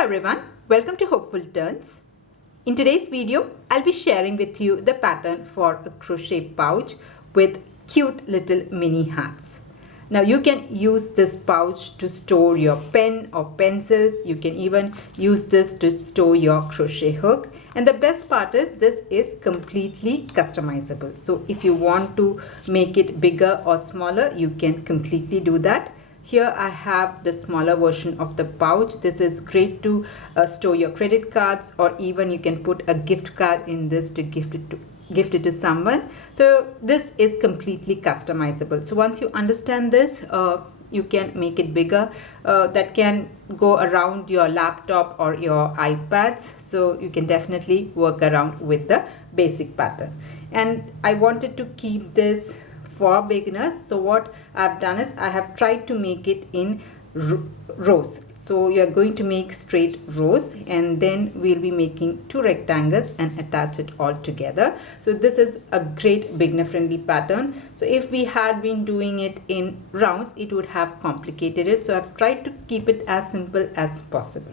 everyone, welcome to Hopeful Turns. In today's video, I'll be sharing with you the pattern for a crochet pouch with cute little mini hats. Now you can use this pouch to store your pen or pencils. You can even use this to store your crochet hook. And the best part is this is completely customizable. So if you want to make it bigger or smaller, you can completely do that. Here I have the smaller version of the pouch. This is great to store your credit cards, or even you can put a gift card in this to gift it to someone. So this is completely customizable. So once you understand this, you can make it bigger. That can go around your laptop or your iPads. So you can definitely work around with the basic pattern. And I wanted to keep this for beginners. So what I've done is I have tried to make it in rows. So you're going to make straight rows, and then we'll be making two rectangles and attach it all together. So this is a great beginner friendly pattern. So if we had been doing it in rounds, it would have complicated it. So I've tried to keep it as simple as possible.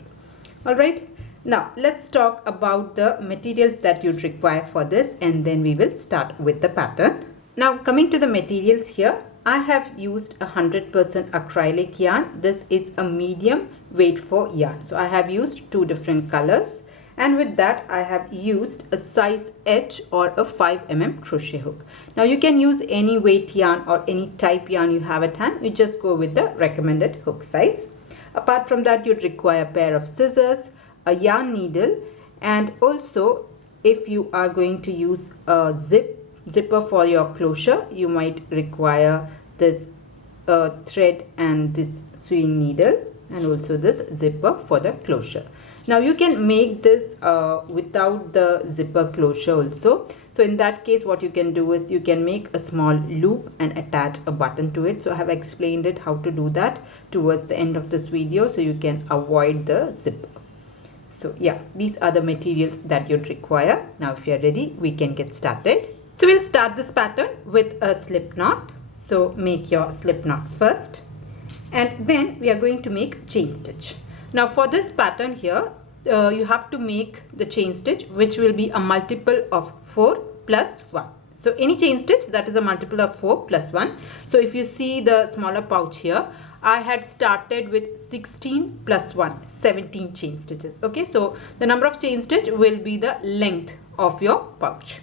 All right. Now let's talk about the materials that you'd require for this, and then we will start with the pattern. Now coming to the materials here, I have used 100% acrylic yarn. This is a medium weight for yarn. So I have used two different colors, and with that I have used a size H or a 5mm crochet hook. Now you can use any weight yarn or any type yarn you have at hand. You just go with the recommended hook size. Apart from that, you'd require a pair of scissors, a yarn needle, and also if you are going to use a zipper for your closure, you might require this thread and this sewing needle, and also this zipper for the closure. Now you can make this without the zipper closure also. So in that case, what you can do is you can make a small loop and attach a button to it. So I have explained it how to do that towards the end of this video, so you can avoid the zipper. So yeah, these are the materials that you'd require. Now if you're ready, we can get started. So we'll start this pattern with a slip knot. So make your slip knot first, and then we are going to make chain stitch. Now for this pattern here, you have to make the chain stitch, which will be a multiple of 4 plus 1. So any chain stitch that is a multiple of 4 plus 1. So if you see the smaller pouch here, I had started with 16 plus 1, 17 chain stitches. Okay, so the number of chain stitch will be the length of your pouch.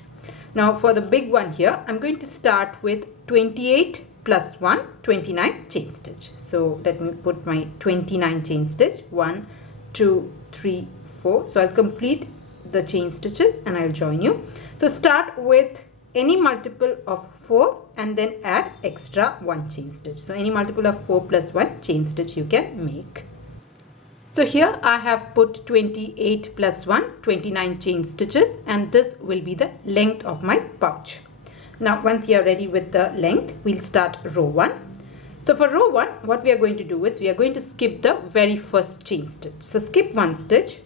Now for the big one here, I'm going to start with 28 plus 1, 29 chain stitch. So let me put my 29 chain stitch. 1, 2, 3, 4. So I'll complete the chain stitches and I'll join you. So start with any multiple of 4 and then add extra 1 chain stitch. So any multiple of 4 plus 1 chain stitch you can make. So here I have put 28 plus 1, 29 chain stitches, and this will be the length of my pouch. Now once you are ready with the length, we'll start row 1. So for row 1, what we are going to do is we are going to skip the very first chain stitch. So skip 1 stitch,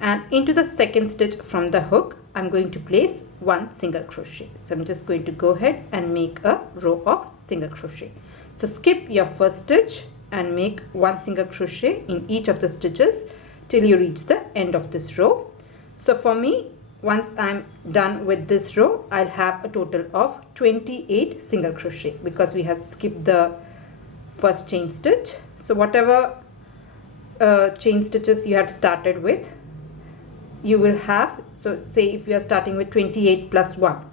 and into the second stitch from the hook, I'm going to place 1 single crochet. So I'm just going to go ahead and make a row of single crochet. So skip your first stitch and make 1 single crochet in each of the stitches till you reach the end of this row. So for me, once I'm done with this row, I'll have a total of 28 single crochet because we have skipped the first chain stitch. So whatever chain stitches you had started with, you will have, so say if you are starting with 28 plus 1,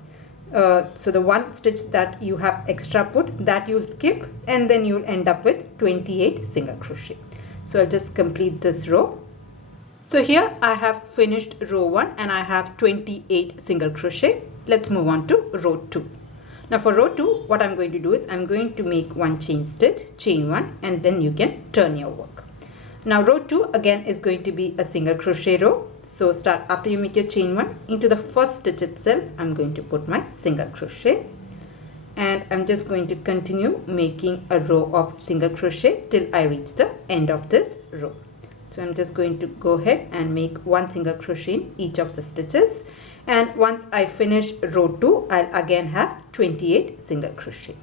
so the 1 stitch that you have extra put, that you'll skip, and then you'll end up with 28 single crochet. So I'll just complete this row. So here I have finished row 1 and I have 28 single crochet. Let's move on to row 2. Now for row 2, what I'm going to do is I'm going to make 1 chain stitch, chain 1, and then you can turn your work. Now row 2 again is going to be a single crochet row. So start after you make your chain 1, into the first stitch itself, I'm going to put my single crochet, and I'm just going to continue making a row of single crochet till I reach the end of this row. So I'm just going to go ahead and make 1 single crochet in each of the stitches, and once I finish row 2, I'll again have 28 single crochet.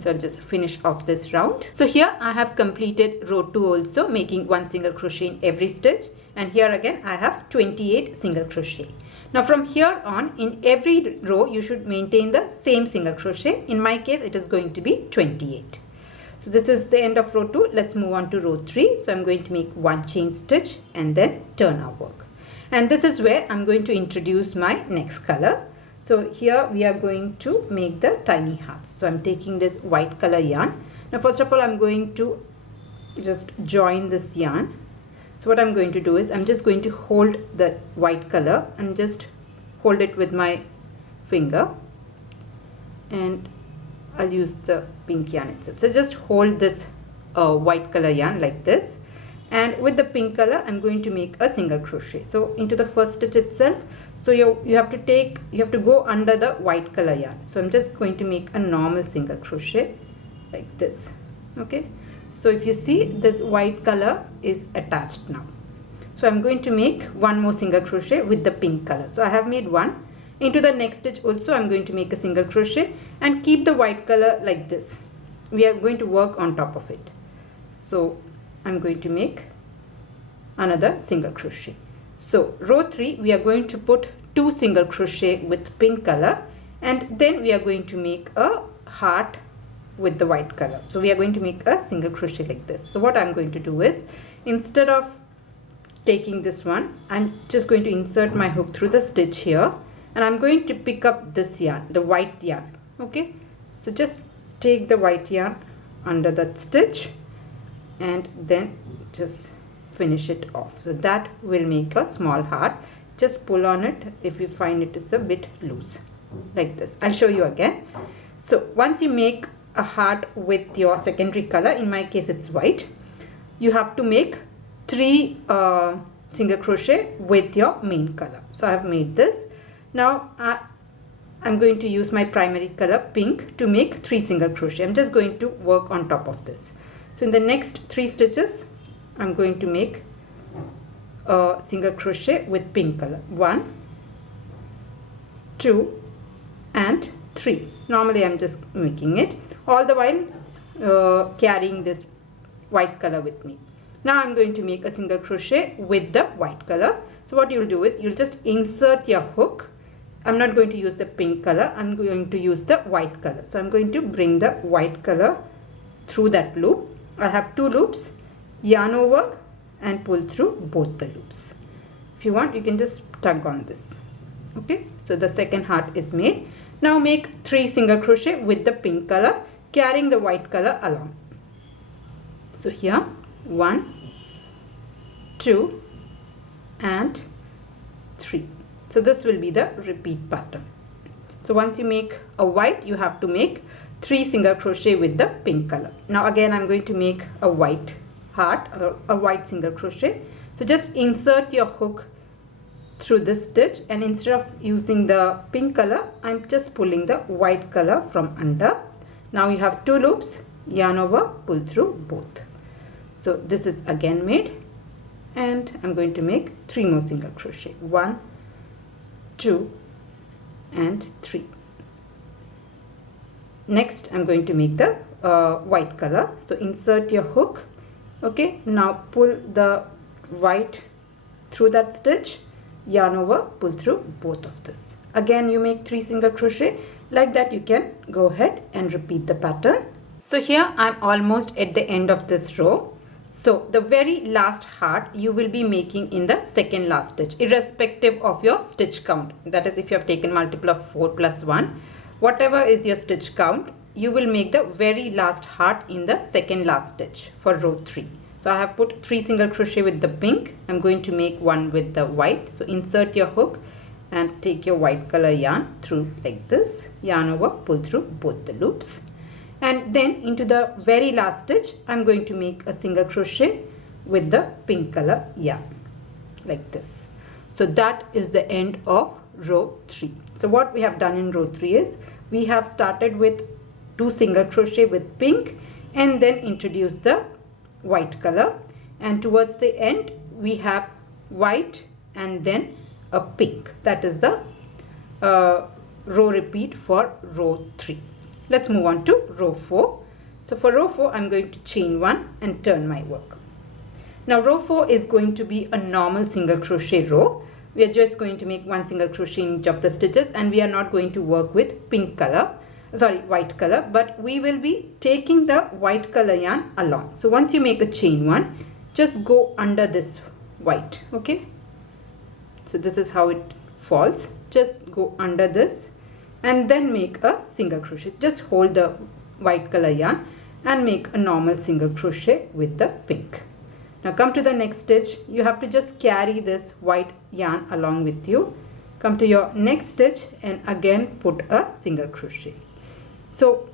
So I'll just finish off this round. So here I have completed row 2 also, making 1 single crochet in every stitch, and here again I have 28 single crochet. Now from here on, in every row you should maintain the same single crochet. In my case it is going to be 28. So this is the end of row 2. Let's move on to row 3. So I'm going to make 1 chain stitch and then turn our work. And this is where I'm going to introduce my next color. So here we are going to make the tiny hearts. So I'm taking this white color yarn. Now first of all I'm going to just join this yarn. So what I'm going to do is I'm just going to hold the white color and just hold it with my finger, and I'll use the pink yarn itself. So just hold this white color yarn like this, and with the pink color I'm going to make a single crochet. So into the first stitch itself, so you have to go under the white color yarn. So I'm just going to make a normal single crochet like this. Okay, so if you see, this white color is attached now. So I'm going to make 1 more single crochet with the pink color. So I have made 1. Into the next stitch also I'm going to make a single crochet and keep the white color like this. We are going to work on top of it. So I'm going to make another single crochet. So row 3 we are going to put 2 single crochet with pink color, and then we are going to make a heart with the white color. So we are going to make a single crochet like this. So what I'm going to do is, instead of taking this one, I'm just going to insert my hook through the stitch here, and I'm going to pick up this yarn, the white yarn. Okay, so just take the white yarn under that stitch and then just finish it off. So that will make a small heart. Just pull on it if you find it is a bit loose, like this. I'll show you again. So once you make a heart with your secondary color, in my case it's white, you have to make 3 single crochet with your main color. So I have made this. Now I'm going to use my primary color pink to make 3 single crochet. I'm just going to work on top of this. So in the next 3 stitches I'm going to make a single crochet with pink color. 1, 2 and 3. Normally I'm just making it, all the while carrying this white color with me. Now I'm going to make a single crochet with the white color. So what you'll do is you'll just insert your hook. I'm not going to use the pink color, I'm going to use the white color. So I'm going to bring the white color through that loop. I have 2 loops, yarn over and pull through both the loops. If you want, you can just tug on this. Okay, so the second heart is made. Now make 3 single crochet with the pink color, carrying the white color along. So here 1, 2 and 3. So this will be the repeat pattern. So once you make a white, you have to make 3 single crochet with the pink color. Now again I'm going to make a white heart, or a white single crochet. So just insert your hook through this stitch, and instead of using the pink color, I'm just pulling the white color from under. Now you have 2 loops, yarn over, pull through both. So this is again made, and I'm going to make 3 more single crochet. 1, 2 and 3. Next I'm going to make the white color. So insert your hook. Okay, now pull the white through that stitch, yarn over, pull through both of this. Again you make 3 single crochet. Like that you can go ahead and repeat the pattern. So here I'm almost at the end of this row. So the very last heart you will be making in the second last stitch, irrespective of your stitch count. That is, if you have taken multiple of 4 plus 1, whatever is your stitch count, you will make the very last heart in the second last stitch for row 3. So I have put 3 single crochet with the pink. I'm going to make 1 with the white. So insert your hook and take your white color yarn through like this, yarn over, pull through both the loops, and then into the very last stitch I'm going to make a single crochet with the pink color yarn like this. So that is the end of row 3. So what we have done in row 3 is we have started with 2 single crochet with pink and then introduced the white color, and towards the end we have white and then a pink. That is the row repeat for row 3. let's move on to row 4. So for row 4, I'm going to chain 1 and turn my work. Now row 4 is going to be a normal single crochet row. We are just going to make 1 single crochet in each of the stitches, and we are not going to work with white color, but we will be taking the white color yarn along. So once you make a chain 1, just go under this white, okay? So this is how it falls. Just go under this and then make a single crochet. Just hold the white color yarn and make a normal single crochet with the pink. Now come to the next stitch. You have to just carry this white yarn along with you. Come to your next stitch and again put a single crochet. So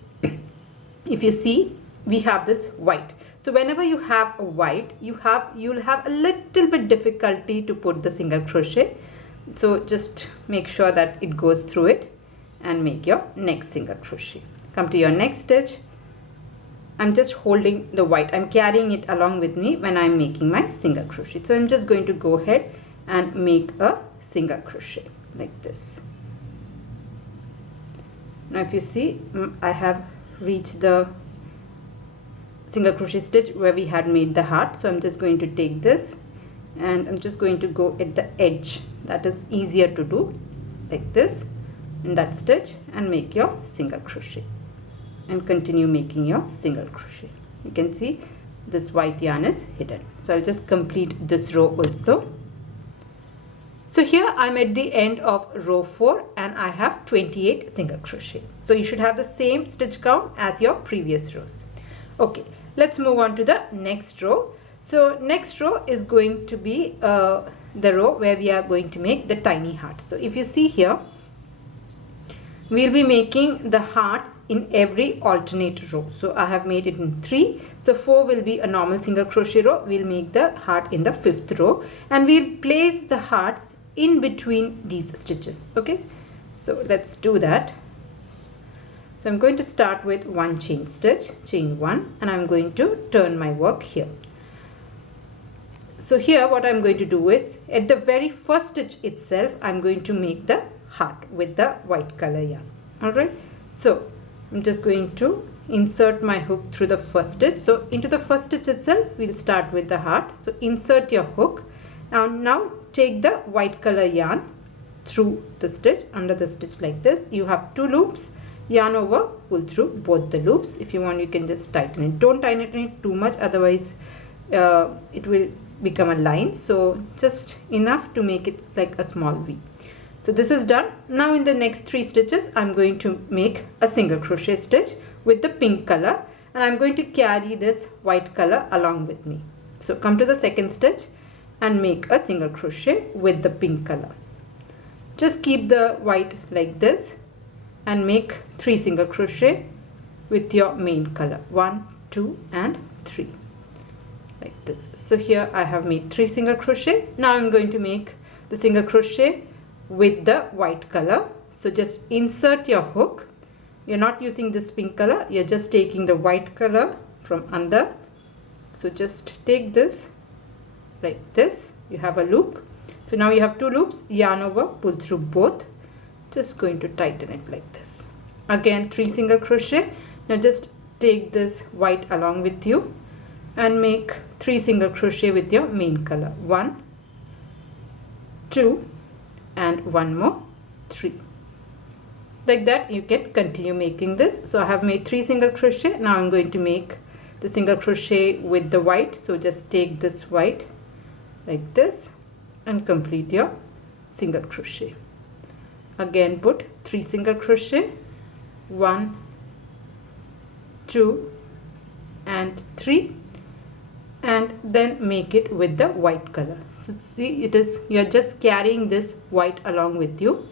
if you see, we have this white. So whenever you have a white, you'll have a little bit difficulty to put the single crochet. So just make sure that it goes through it and make your next single crochet. Come to your next stitch. I'm just holding the white. I'm carrying it along with me when I'm making my single crochet. So I'm just going to go ahead and make a single crochet like this. Now if you see, I have reached the single crochet stitch where we had made the heart. So I'm just going to take this and I'm just going to go at the edge. That is easier to do, like this, in that stitch, and make your single crochet and continue making your single crochet. You can see this white yarn is hidden. So I'll just complete this row also. So here I'm at the end of row 4 and I have 28 single crochet. So you should have the same stitch count as your previous rows. Okay, let's move on to the next row. So next row is going to be the row where we are going to make the tiny hearts. So if you see here, we'll be making the hearts in every alternate row. So I have made it in 3. So 4 will be a normal single crochet row. We'll make the heart in the 5th row and we'll place the hearts in between these stitches. Okay, so let's do that. So I'm going to start with 1 chain stitch, chain 1, and I'm going to turn my work here. So here what I'm going to do is, at the very first stitch itself, I'm going to make the heart with the white color yarn. Alright, so I'm just going to insert my hook through the first stitch. So into the first stitch itself, we'll start with the heart. So insert your hook and now take the white color yarn through the stitch, under the stitch like this. You have 2 loops, yarn over, pull through both the loops. If you want, you can just tighten it. Don't tighten it too much, otherwise it will become a line. So just enough to make it like a small V. So this is done. Now in the next 3 stitches, I'm going to make a single crochet stitch with the pink color and I'm going to carry this white color along with me. So come to the second stitch and make a single crochet with the pink color. Just keep the white like this and make 3 single crochet with your main color. 1, 2 and 3 like this. So here I have made 3 single crochet. Now I'm going to make the single crochet with the white color. So just insert your hook. You're not using this pink color, you're just taking the white color from under. So just take this like this. You have a loop. So now you have 2 loops, yarn over, pull through both. Just going to tighten it like this. Again 3 single crochet. Now just take this white along with you and make 3 single crochet with your main color. 1, 2 and 1 more, 3. Like that you can continue making this. So I have made 3 single crochet. Now I'm going to make the single crochet with the white. So just take this white like this and complete your single crochet. Again put 3 single crochet, 1, 2 and 3, and then make it with the white color. So see, it is, you're just carrying this white along with you.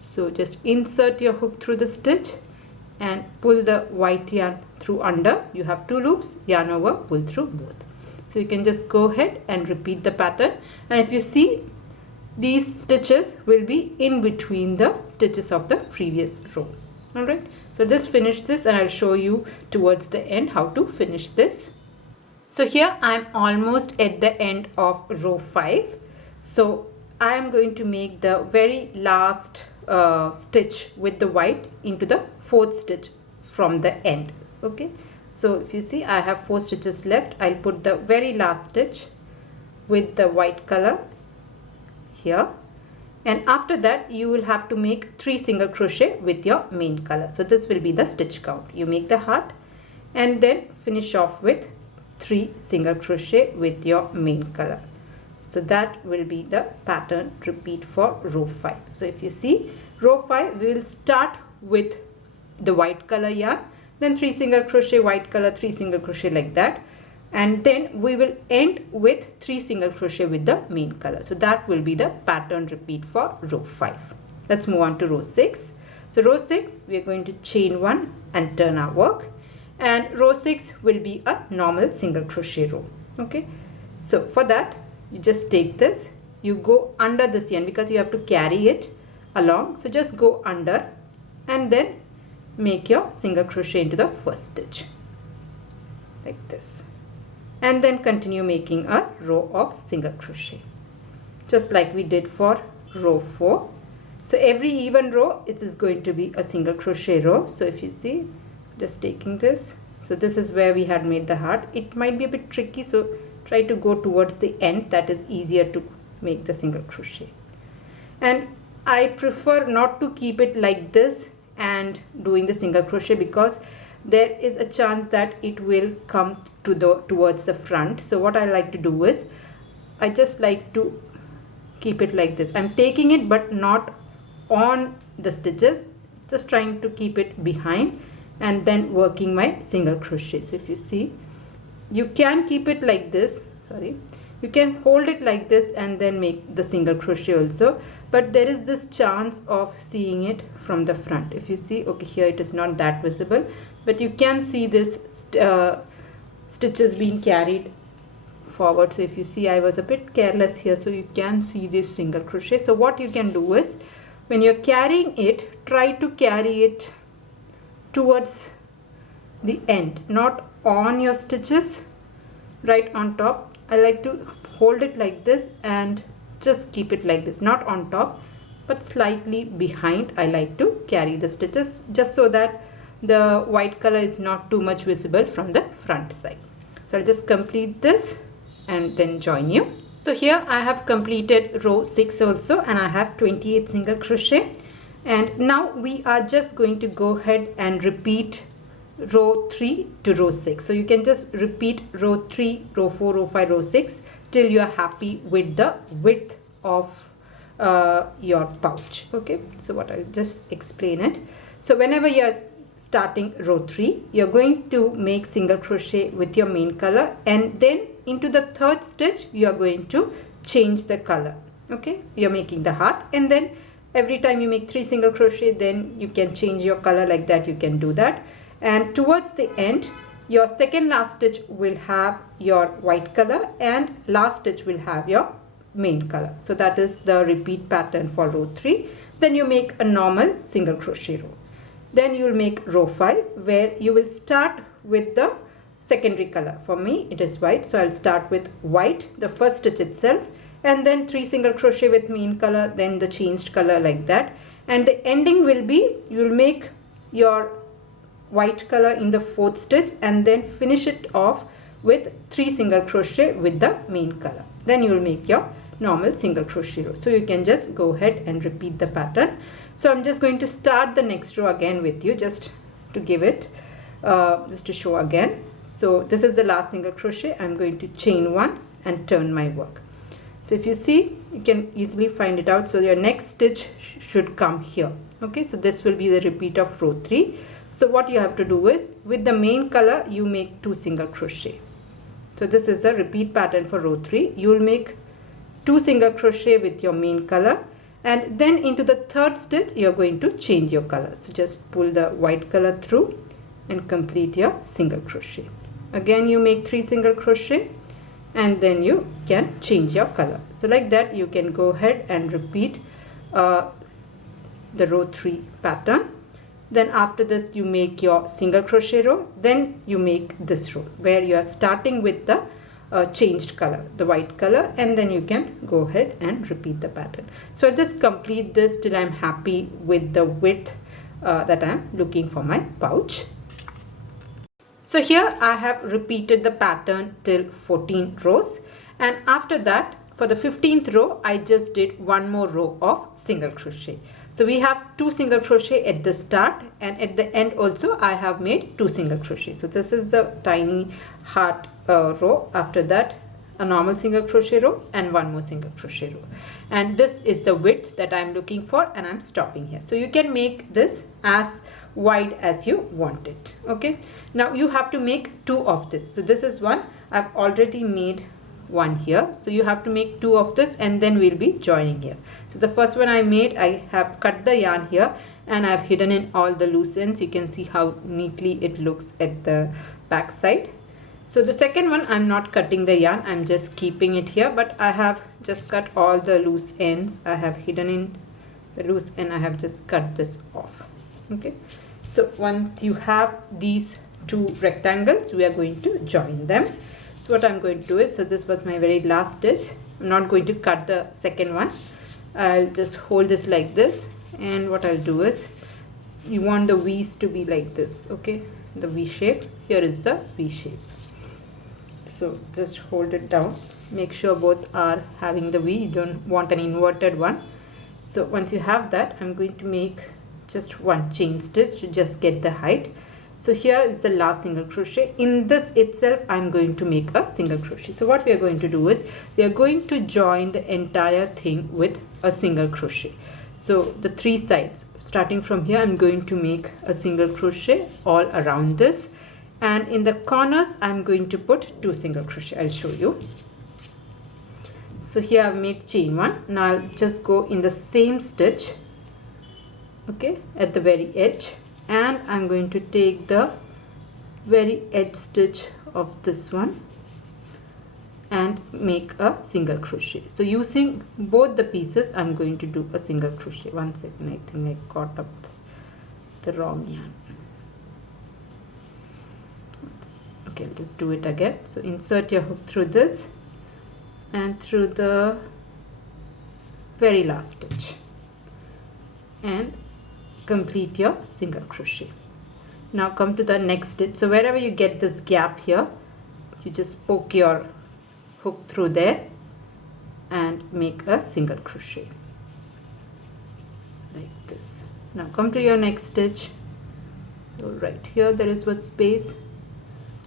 So just insert your hook through the stitch and pull the white yarn through under. You have 2 loops, yarn over, pull through both. So you can just go ahead and repeat the pattern, and if you see, these stitches will be in between the stitches of the previous row. Alright, so just finish this and I'll show you towards the end how to finish this. So here I am almost at the end of row 5. So I am going to make the very last stitch with the white into the 4th stitch from the end. Okay, so if you see, I have 4 stitches left. I'll put the very last stitch with the white color here, and after that you will have to make 3 single crochet with your main color. So this will be the stitch count. You make the heart and then finish off with 3 single crochet with your main color. So that will be the pattern repeat for row 5. So if you see, row 5, we will start with the white color yarn, then 3 single crochet, white color, 3 single crochet, like that, and then we will end with 3 single crochet with the main color. So that will be the pattern repeat for row 5. Let's move on to row 6. So row 6, we are going to chain 1 and turn our work, and row 6 will be a normal single crochet row. Okay, so for that you just take this, you go under this yarn because you have to carry it along. So just go under and then make your single crochet into the first stitch like this, and then continue making a row of single crochet just like we did for row 4. So every even row, it is going to be a single crochet row. So if you see, just taking this, so this is where we had made the heart. It might be a bit tricky, so try to go towards the end. That is easier to make the single crochet. And I prefer not to keep it like this and doing the single crochet, because there is a chance that it will come to towards the front. So what I like to do is, I just like to keep it like this. I'm taking it but not on the stitches, just trying to keep it behind and then working my single crochet. So if you see, you can keep it like this, you can hold it like this and then make the single crochet also, but there is this chance of seeing it from the front. If you see, okay, here it is not that visible, but you can see this stitches being carried forward. So if you see, I was a bit careless here, so you can see this single crochet. So what you can do is, when you're carrying it, try to carry it towards the end, not on your stitches, right on top. I like to hold it like this and just keep it like this, not on top but slightly behind. I like to carry the stitches just so that the white color is not too much visible from the front side. So I'll just complete this and then join you. So here I have completed row 6 also, and I have 28 single crochet, and now we are just going to go ahead and repeat row 3 to row 6. So you can just repeat row 3, row 4, row 5, row 6 till you are happy with the width of your pouch. Okay, so what I'll just explain it. So whenever you're starting row 3, you're going to make single crochet with your main color, and then into the third stitch you are going to change the color. Okay, you're making the heart, and then every time you make 3 single crochet, then you can change your color like that. You can do that, and towards the end your second last stitch will have your white color and last stitch will have your main color. So that is the repeat pattern for row 3. Then you make a normal single crochet row. Then you will make row 5, where you will start with the secondary color. For me it is white, so I'll start with white, the first stitch itself, and then 3 single crochet with main color, then the changed color like that, and the ending will be, you will make your white color in the fourth stitch and then finish it off with 3 single crochet with the main color. Then you will make your normal single crochet row. So you can just go ahead and repeat the pattern. So I'm just going to start the next row again with you, just to give it just to show again. So this is the last single crochet. I'm going to chain 1 and turn my work. So if you see, you can easily find it out. So your next stitch should come here. Okay, so this will be the repeat of row 3. So what you have to do is, with the main color you make 2 single crochet. So this is the repeat pattern for row 3. You will make 2 single crochet with your main color, and then into the third stitch you are going to change your color. So just pull the white color through and complete your single crochet. Again you make 3 single crochet and then you can change your color. So like that you can go ahead and repeat the row 3 pattern. Then after this you make your single crochet row, then you make this row where you are starting with the changed color, the white color, and then you can go ahead and repeat the pattern. So I'll just complete this till I'm happy with the width that I'm looking for my pouch. So here I have repeated the pattern till 14 rows, and after that for the 15th row I just did one more row of single crochet. So we have 2 single crochet at the start, and at the end also I have made 2 single crochet. So this is the tiny heart row. After that a normal single crochet row and one more single crochet row, and this is the width that I'm looking for, and I'm stopping here. So you can make this as wide as you want it. Okay, now you have to make 2 of this. So this is one, I've already made one here, so you have to make 2 of this, and then we'll be joining here. So the first one I made, I have cut the yarn here and I've hidden in all the loose ends. You can see how neatly it looks at the back side. So the second one, I'm not cutting the yarn, I'm just keeping it here, but I have just cut all the loose ends. I have hidden in the loose end, I have just cut this off. Okay, so once you have these 2 rectangles, we are going to join them. So what I'm going to do is, so this was my very last stitch, I'm not going to cut the second one. I'll just hold this like this, and what I'll do is, you want the V's to be like this. Okay, the V shape, here is the V shape. So just hold it down, make sure both are having the V, you don't want an inverted one. So once you have that, I'm going to make just one chain stitch to just get the height. So here is the last single crochet. In this itself I'm going to make a single crochet. So what we are going to do is, we are going to join the entire thing with a single crochet. So the 3 sides, starting from here, I'm going to make a single crochet all around this, and in the corners I'm going to put 2 single crochet. I'll show you. So here I've made chain 1. Now I'll just go in the same stitch, okay, at the very edge, and I'm going to take the very edge stitch of this one and make a single crochet. So using both the pieces I'm going to do a single crochet. One second, I think I caught up the wrong yarn. Okay, I'll just do it again. So insert your hook through this and through the very last stitch, and complete your single crochet. Now come to the next stitch. So wherever you get this gap here, you just poke your hook through there and make a single crochet like this. Now come to your next stitch. So right here there is one space,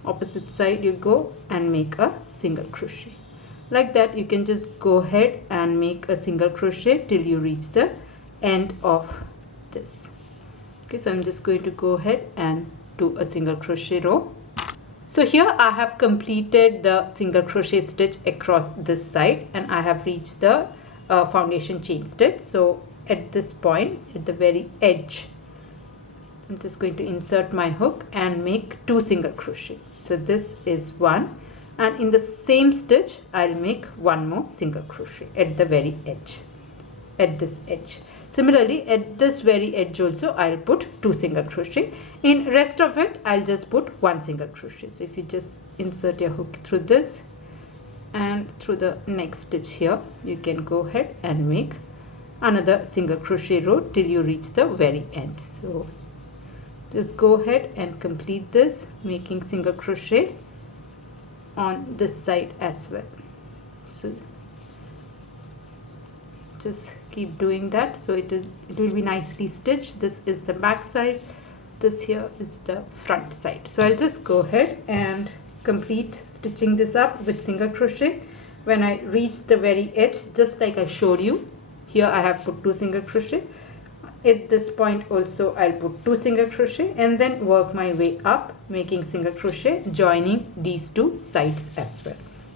opposite side you go and make a single crochet. Like that you can just go ahead and make a single crochet till you reach the end of this. Okay, so I'm just going to go ahead and do a single crochet row. So here I have completed the single crochet stitch across this side, and I have reached the foundation chain stitch. So at this point, at the very edge, I'm just going to insert my hook and make 2 single crochet. So this is one, and in the same stitch I'll make one more single crochet at the very edge, at this edge. Similarly, at this very edge also I'll put 2 single crochet. In rest of it I'll just put 1 single crochet. So if you just insert your hook through this and through the next stitch here, you can go ahead and make another single crochet row till you reach the very end. So just go ahead and complete this, making single crochet on this side as well. So just keep doing that, so it will be nicely stitched. This is the back side, this here is the front side. So I'll just go ahead and complete stitching this up with single crochet. When I reach the very edge, just like I showed you, here I have put 2 single crochet. At this point also I'll put 2 single crochet and then work my way up, making single crochet, joining these 2 sides as well.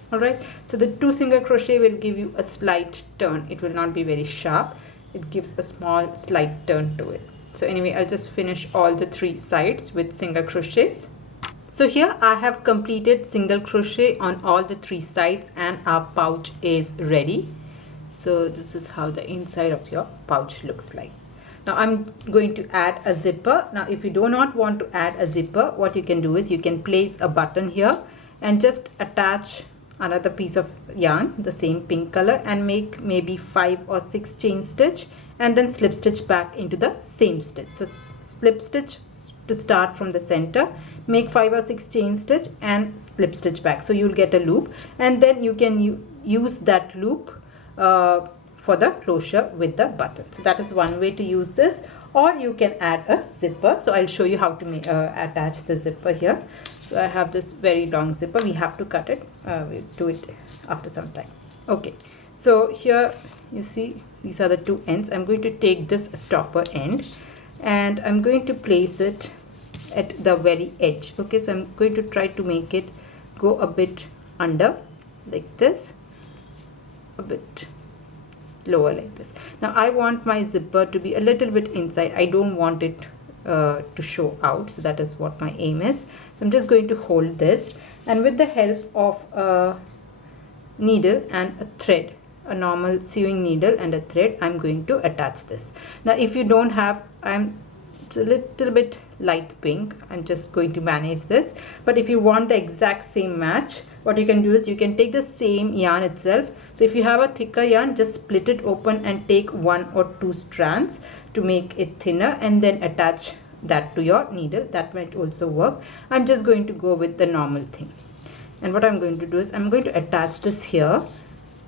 Alright, so the 2 single crochet will give you a slight turn. It will not be very sharp. It gives a small slight turn to it. So anyway, I'll just finish all the 3 sides with single crochets. So here I have completed single crochet on all the 3 sides, and our pouch is ready. So this is how the inside of your pouch looks like. Now I'm going to add a zipper. Now if you do not want to add a zipper, what you can do is you can place a button here and just attach another piece of yarn, the same pink color, and make maybe 5 or 6 chain stitch and then slip stitch back into the same stitch. So slip stitch to start from the center, make 5 or 6 chain stitch and slip stitch back, so you'll get a loop, and then you can use that loop for the closure with the button. So that is one way to use this, or you can add a zipper. So I'll show you how to attach the zipper here. So I have this very long zipper. We have to cut it. We'll do it after some time. Okay, so here you see these are the two ends. I'm going to take this stopper end and I'm going to place it at the very edge. Okay, so I'm going to try to make it go a bit under like this, a bit lower like this. Now I want my zipper to be a little bit inside. I don't want it to show out, so that is what my aim is. I'm just going to hold this, and with the help of a needle and a thread, a normal sewing needle and a thread, I'm going to attach this. Now if you don't have, it's a little bit light pink, I'm just going to manage this, but if you want the exact same match, what you can do is you can take the same yarn itself. So if you have a thicker yarn, just split it open and take 1 or 2 strands to make it thinner, and then attach that to your needle. That might also work. I'm just going to go with the normal thing, and what I'm going to do is I'm going to attach this here,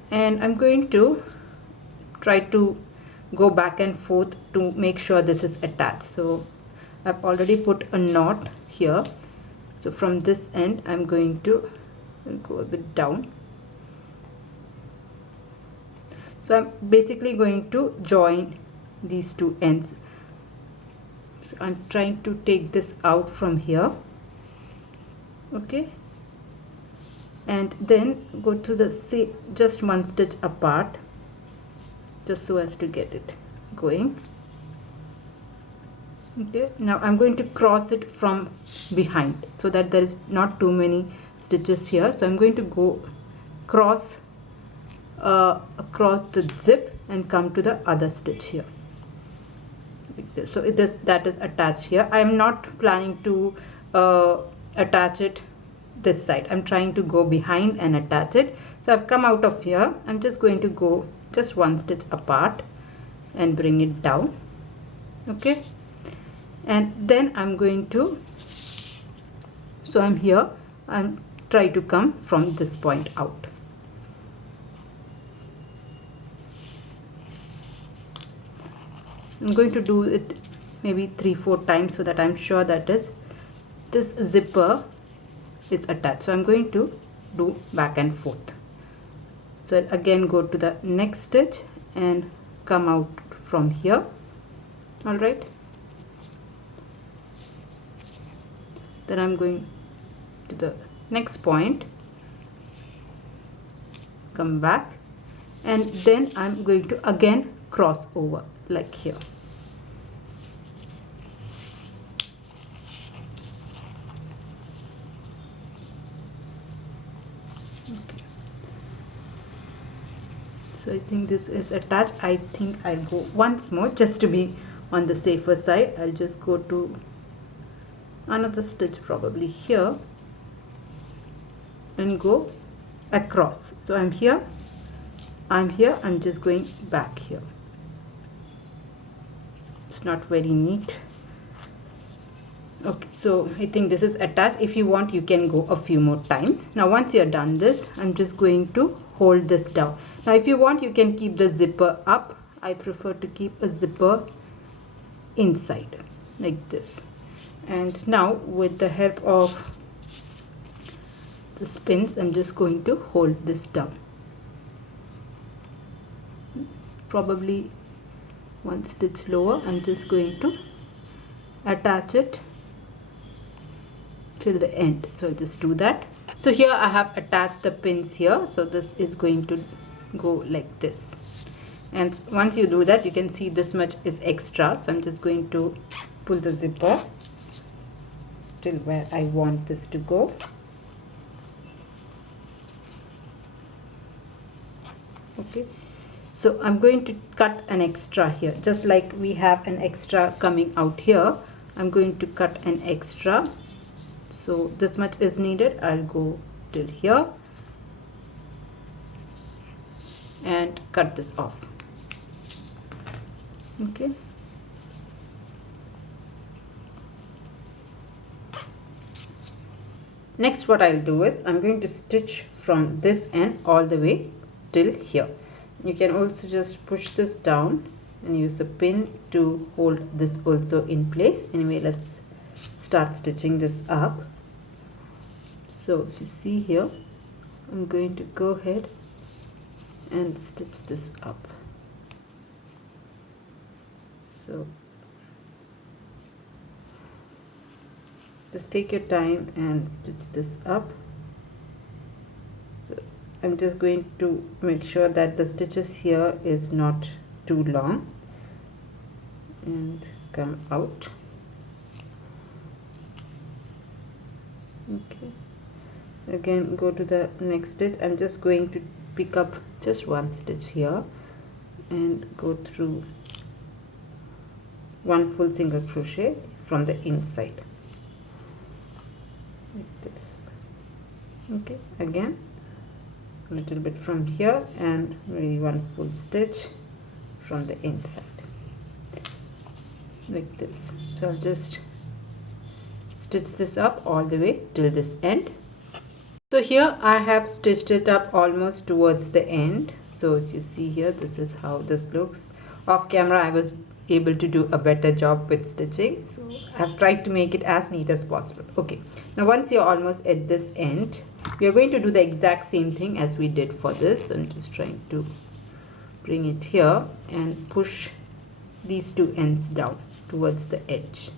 and I'm going to try to go back and forth to make sure this is attached. So I've already put a knot here, so from this end I'm going to go a bit down. So I'm basically going to join these two ends. So I'm trying to take this out from here, okay, and then go to the just 1 stitch apart, just so as to get it going. Okay, now I'm going to cross it from behind so that there is not too many stitches here. So I'm going to go across the zip and come to the other stitch here like this. So that is attached here. I'm not planning to attach it this side. I'm trying to go behind and attach it. So I've come out of here. I'm just going to go just 1 stitch apart and bring it down, okay, and then I'm going to, so I'm here, I'm try to come from this point out. I'm going to do it maybe 3-4 times so that I'm sure that this zipper is attached. So I'm going to do back and forth. So again go to the next stitch and come out from here. All right, then I'm going to the next point, come back, and then I'm going to again cross over like here. So I think this is attached. I think I'll go once more just to be on the safer side. I'll just go to another stitch probably here and go across. So I'm here, I'm just going back here. It's not very neat. Okay, so I think this is attached. If you want, you can go a few more times. Now once you're done this, I'm just going to hold this down. Now if you want, you can keep the zipper up. I prefer to keep a zipper inside like this. And now with the help of the pins, I'm just going to hold this down. Probably 1 stitch lower. I'm just going to attach it till the end. So I'll just do that. So here I have attached the pins here. So this is going to go like this. And once you do that, you can see this much is extra. So I'm just going to pull the zipper till where I want this to go. Okay. So I'm going to cut an extra here, just like we have an extra coming out here. I'm going to cut an extra. So this much is needed. I'll go till here and cut this off. Okay. Next what I'll do is I'm going to stitch from this end all the way till here. You can also just push this down and use a pin to hold this also in place. Anyway, let's start stitching this up. So if you see here, I'm going to go ahead and stitch this up. So just take your time and stitch this up. So I'm just going to make sure that the stitches here is not too long and come out. Okay, again go to the next stitch. I'm just going to pick up just one stitch here and go through one full single crochet from the inside like this. Okay, again a little bit from here and maybe one full stitch from the inside like this. So I'll just stitch this up all the way till this end. So here I have stitched it up almost towards the end. So if you see here, this is how this looks. Off camera I was able to do a better job with stitching, so I've tried to make it as neat as possible. Okay, now once you're almost at this end, we are going to do the exact same thing as we did for this. I'm just trying to bring it here and push these two ends down towards the edge.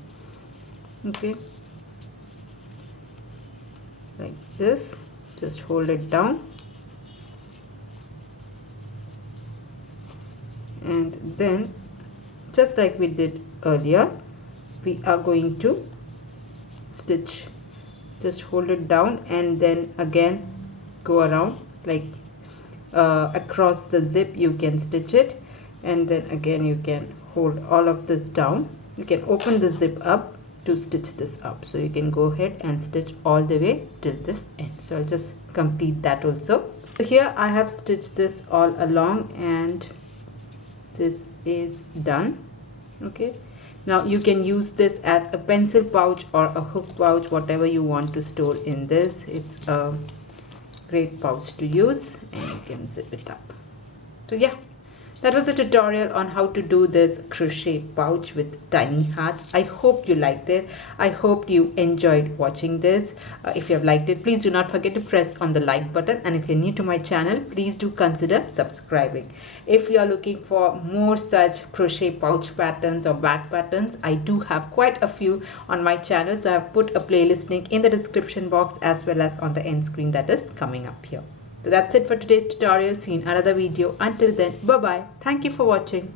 Okay, like this. Just hold it down and then just like we did earlier, we are going to stitch. Just hold it down and then again go around like across the zip. You can stitch it and then again you can hold all of this down. You can open the zip up to stitch this up, so you can go ahead and stitch all the way till this end. So I'll just complete that also. So here I have stitched this all along and this is done. Okay, now you can use this as a pencil pouch or a hook pouch, whatever you want to store in this. It's a great pouch to use and you can zip it up. So yeah, that was a tutorial on how to do this crochet pouch with tiny hearts. I hope you liked it. I hope you enjoyed watching this. If you have liked it, please do not forget to press on the like button. And if you're new to my channel, please do consider subscribing. If you are looking for more such crochet pouch patterns or bag patterns, I do have quite a few on my channel. So I have put a playlist link in the description box as well as on the end screen that is coming up here. So that's it for today's tutorial. See you in another video. Until then, bye bye. Thank you for watching.